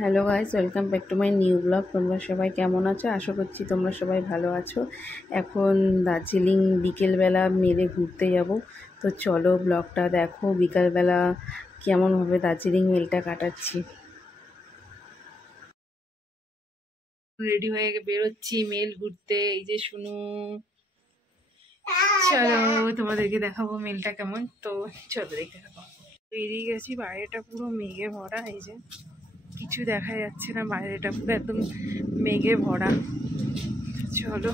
Hello guys, welcome back to my new blog. তোমরা সবাই কেমন আছো? আশা করছি তোমরা সবাই ভালো আছো। এখন দার্জিলিং বিকেলবেলা মেলে ঘুরতে যাব। তো চলো ব্লগটা দেখো, বিকালবেলা কেমনভাবে দার্জিলিং মেলটা কাটাচ্ছি। রেডি হয়ে বেরোচ্ছি মেল ঘুরতে। এই যে শুনু, চলো তোমাদেরকে দেখাবো মেলটা কেমন। তো চলো দেখতে থাকো। বেরিয়ে গেছি, বাইরেটা পুরো মেঘে ভরা। এই যে কিছু দেখা যাচ্ছে না, বাইরেটা পুরো একদম মেঘে ভরা। চলো,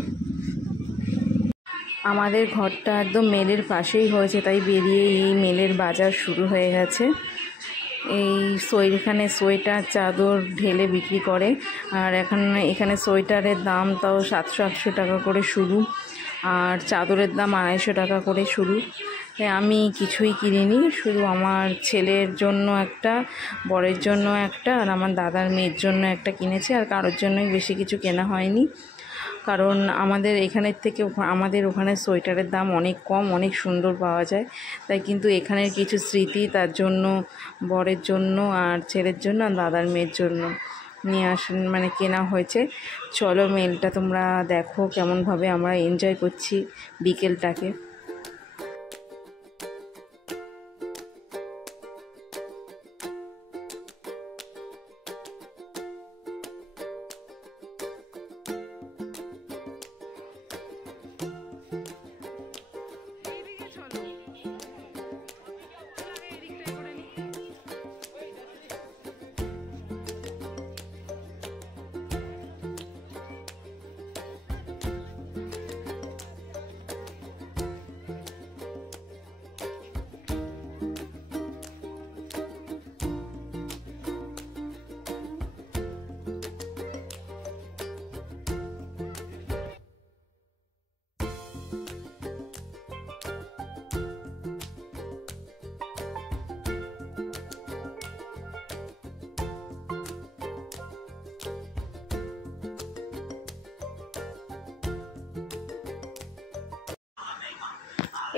আমাদের ঘরটা একদম মেলের পাশেই হয়েছে, তাই বেরিয়ে এই মেলের বাজার শুরু হয়ে গেছে। এই এখানে সোয়েটার চাদর ঢেলে বিক্রি করে। আর এখানে সোয়েটারের দাম তাও 700-800 টাকা করে শুরু, আর চাদরের দাম 250 টাকা করে শুরু। তাই আমি কিছুই কিনিনি, শুধু আমার ছেলের জন্য একটা, বরের জন্য একটা, আর আমার দাদার মেয়ের জন্য একটা কিনেছি। আর কারোর জন্যই বেশি কিছু কেনা হয়নি, কারণ আমাদের এখানের থেকে আমাদের ওখানে সোয়েটারের দাম অনেক কম, অনেক সুন্দর পাওয়া যায়। তাই কিন্তু এখানের কিছু স্মৃতি তার জন্য, বরের জন্য আর ছেলের জন্য আর দাদার মেয়ের জন্য নিয়ে কেনা হয়েছে। চলো মেলটা তোমরা দেখো কেমনভাবে আমরা এনজয় করছি বিকেলটাকে।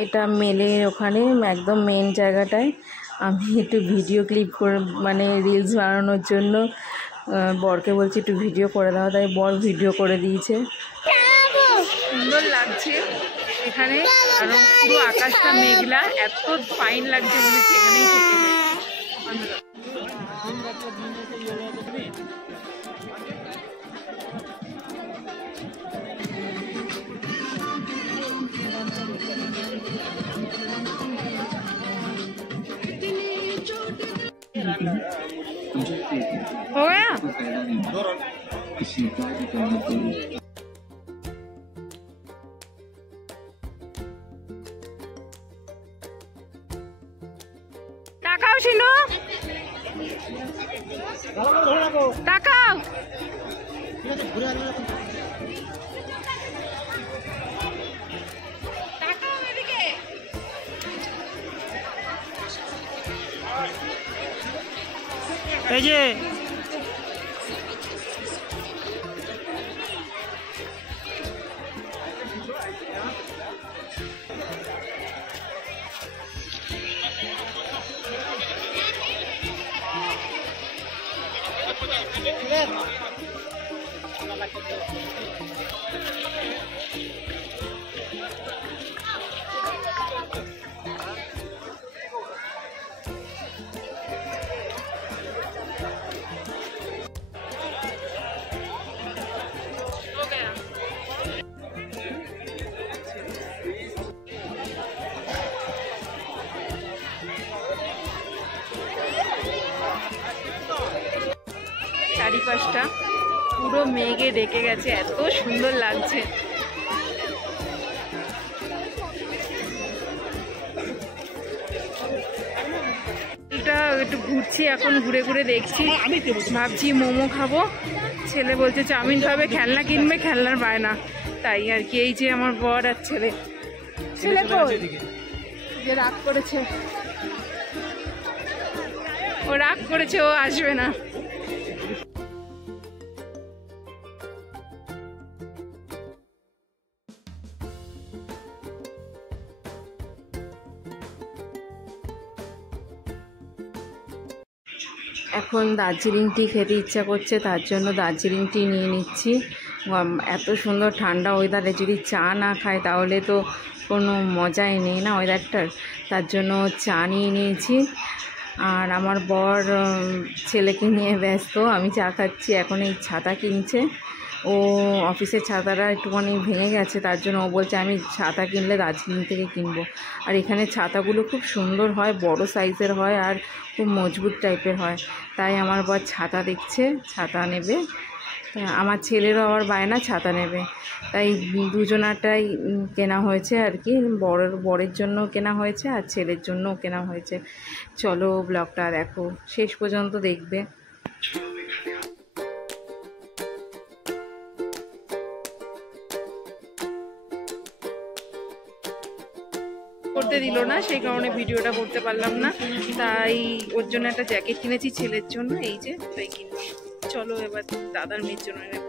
এটা মেলের ওখানে একদম মেন জায়গাটায়। আমি একটু ভিডিও ক্লিপ করে রিলস বানানোর জন্য বরকে বলছি একটু ভিডিও করে দাও, তাই বর ভিডিও করে দিয়েছে। সুন্দর লাগছে এখানে, আর পুরো আকাশটা মেঘলা, এত ফাইন লাগছে, মনে হচ্ছে এখানেই থেকে যায়। हो गया? Takao Shinu, Takao. এই যে চারিপাশটা পুরো মেঘে ঢেকে গেছে, এত সুন্দর লাগছে। এটা একটু ঘুরছি এখন, ঘুরে ঘুরে দেখছি, ভাবছি মোমো খাবো। ছেলে বলছে চাউমিন খাবে, খেলনা কিনবে, খেলনার বায়না। তাই আর কি, এই যে আমার বর আর ছেলে। ছেলে যে রাগ করেছে, ও রাগ করেছে, ও আসবে না। এখন এখন দার্জিলিং টি খেতে ইচ্ছা করছে, তার জন্য দার্জিলিং টি নিয়ে নিচ্ছি। এত সুন্দর ঠান্ডা ওয়েদারে যদি চা না খায় তাহলে তো কোনো মজাই নেই না ওয়েদারটার। তার জন্য চা নিয়ে নিয়েছি। আর আমার বর ছেলেকে নিয়ে ব্যস্ত, আমি চা খাচ্ছি। এখন এই ছাতা কিনছে, ও অফিসের ছাতাটা একটুখানি ভেঙে গেছে, তার জন্য ও বলছে আমি ছাতা কিনলে দার্জিলিং থেকে কিনবো। আর এখানে ছাতাগুলো খুব সুন্দর হয়, বড় সাইজের হয় আর খুব মজবুত টাইপের হয়। তাই আমার বর ছাতা দেখছে, ছাতা নেবে। আমার ছেলেরও আবার বায়না ছাতা নেবে, তাই দুজনাটাই কেনা হয়েছে আর কি। বরের জন্য কেনা হয়েছে আর ছেলের জন্যও কেনা হয়েছে। চলো ব্লগটা দেখো, শেষ পর্যন্ত দেখবে। করতে দিল না, সেই কারণে ভিডিওটা করতে পারলাম না। তাই ওর জন্য একটা জ্যাকেট কিনেছি ছেলের জন্য, এই যে তাই কিনেছি। চলো এবার দাদার মেয়ের জন্য নেব।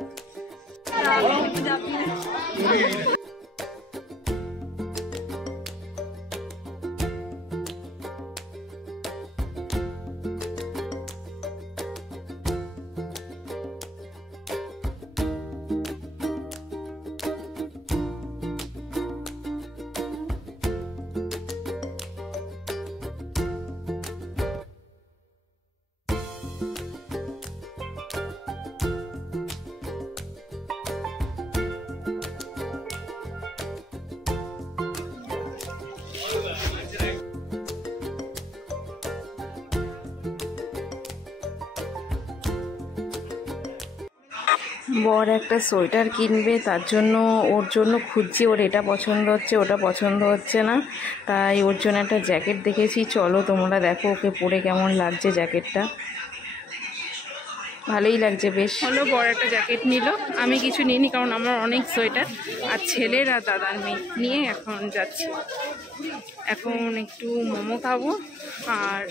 বর একটা সোয়েটার কিনবে, তার জন্য ওর জন্য খুঁজছি। ওর এটা পছন্দ হচ্ছে, ওটা পছন্দ হচ্ছে না, তাই ওর জন্য একটা জ্যাকেট দেখেছি। চলো তোমরা দেখো ওকে পরে কেমন লাগছে জ্যাকেটটা। ভালোই লাগছে বেশ। হলো বড় একটা জ্যাকেট নিল, আমি কিছু নিইনি কারণ আমার অনেক সোয়েটার। আর ছেলের আর দাদার মেয়ে নিয়ে এখন যাচ্ছি। এখন একটু মোমো খাবো আর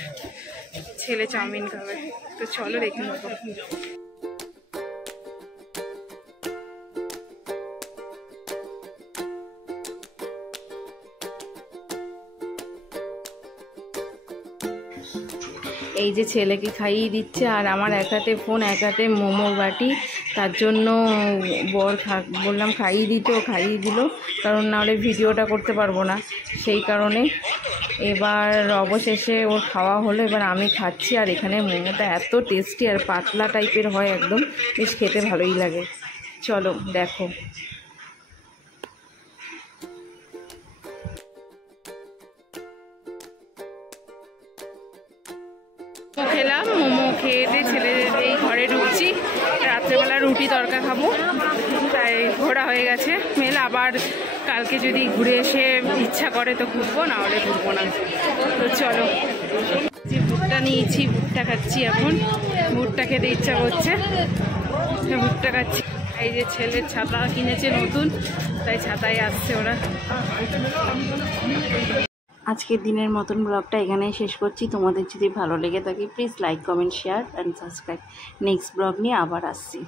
ছেলে চাউমিন খাবে। তো চলো দেখে নেবো। এই যে ছেলেকে খাইয়ে দিচ্ছে আর আমার এক হাতে ফোন এক হাতে মোমোর বাটি। তার জন্য বললাম খাইয়ে দিতে, ও খাইয়ে দিল, কারণ নাহলে ভিডিওটা করতে পারবো না, সেই কারণে। এবার অবশেষে ওর খাওয়া হলো, এবার আমি খাচ্ছি। আর এখানে মোমোটা এত টেস্টি আর পাতলা টাইপের হয়, একদম বেশ খেতে ভালোই লাগে। চলো দেখো। খেলাম, মোমো খেয়ে ছেলেদের এই ঘরে ঢুকছি। রাত্রেবেলা রুটি তরকা খাবো, তাই ঘোরা হয়ে গেছে মেল। আবার কালকে যদি ঘুরে এসে ইচ্ছা করে তো ঘুরবো, না হলে ঘুরবো না। তো চলো, যে ভুট্টা নিয়েছি, ভুট্টা খাচ্ছি। এখন ভুট্টা খেতে ইচ্ছা করছে, ভুট্টা খাচ্ছি। এই যে ছেলের ছাতা কিনেছে নতুন, তাই ছাতায় আসছে ওরা। আজকের দিনের মতন ব্লগটা এখানেই শেষ করছি। তোমাদের যদি ভালো লেগে থাকে please like, comment, share and subscribe. Next blog নিয়ে আবার আসছি।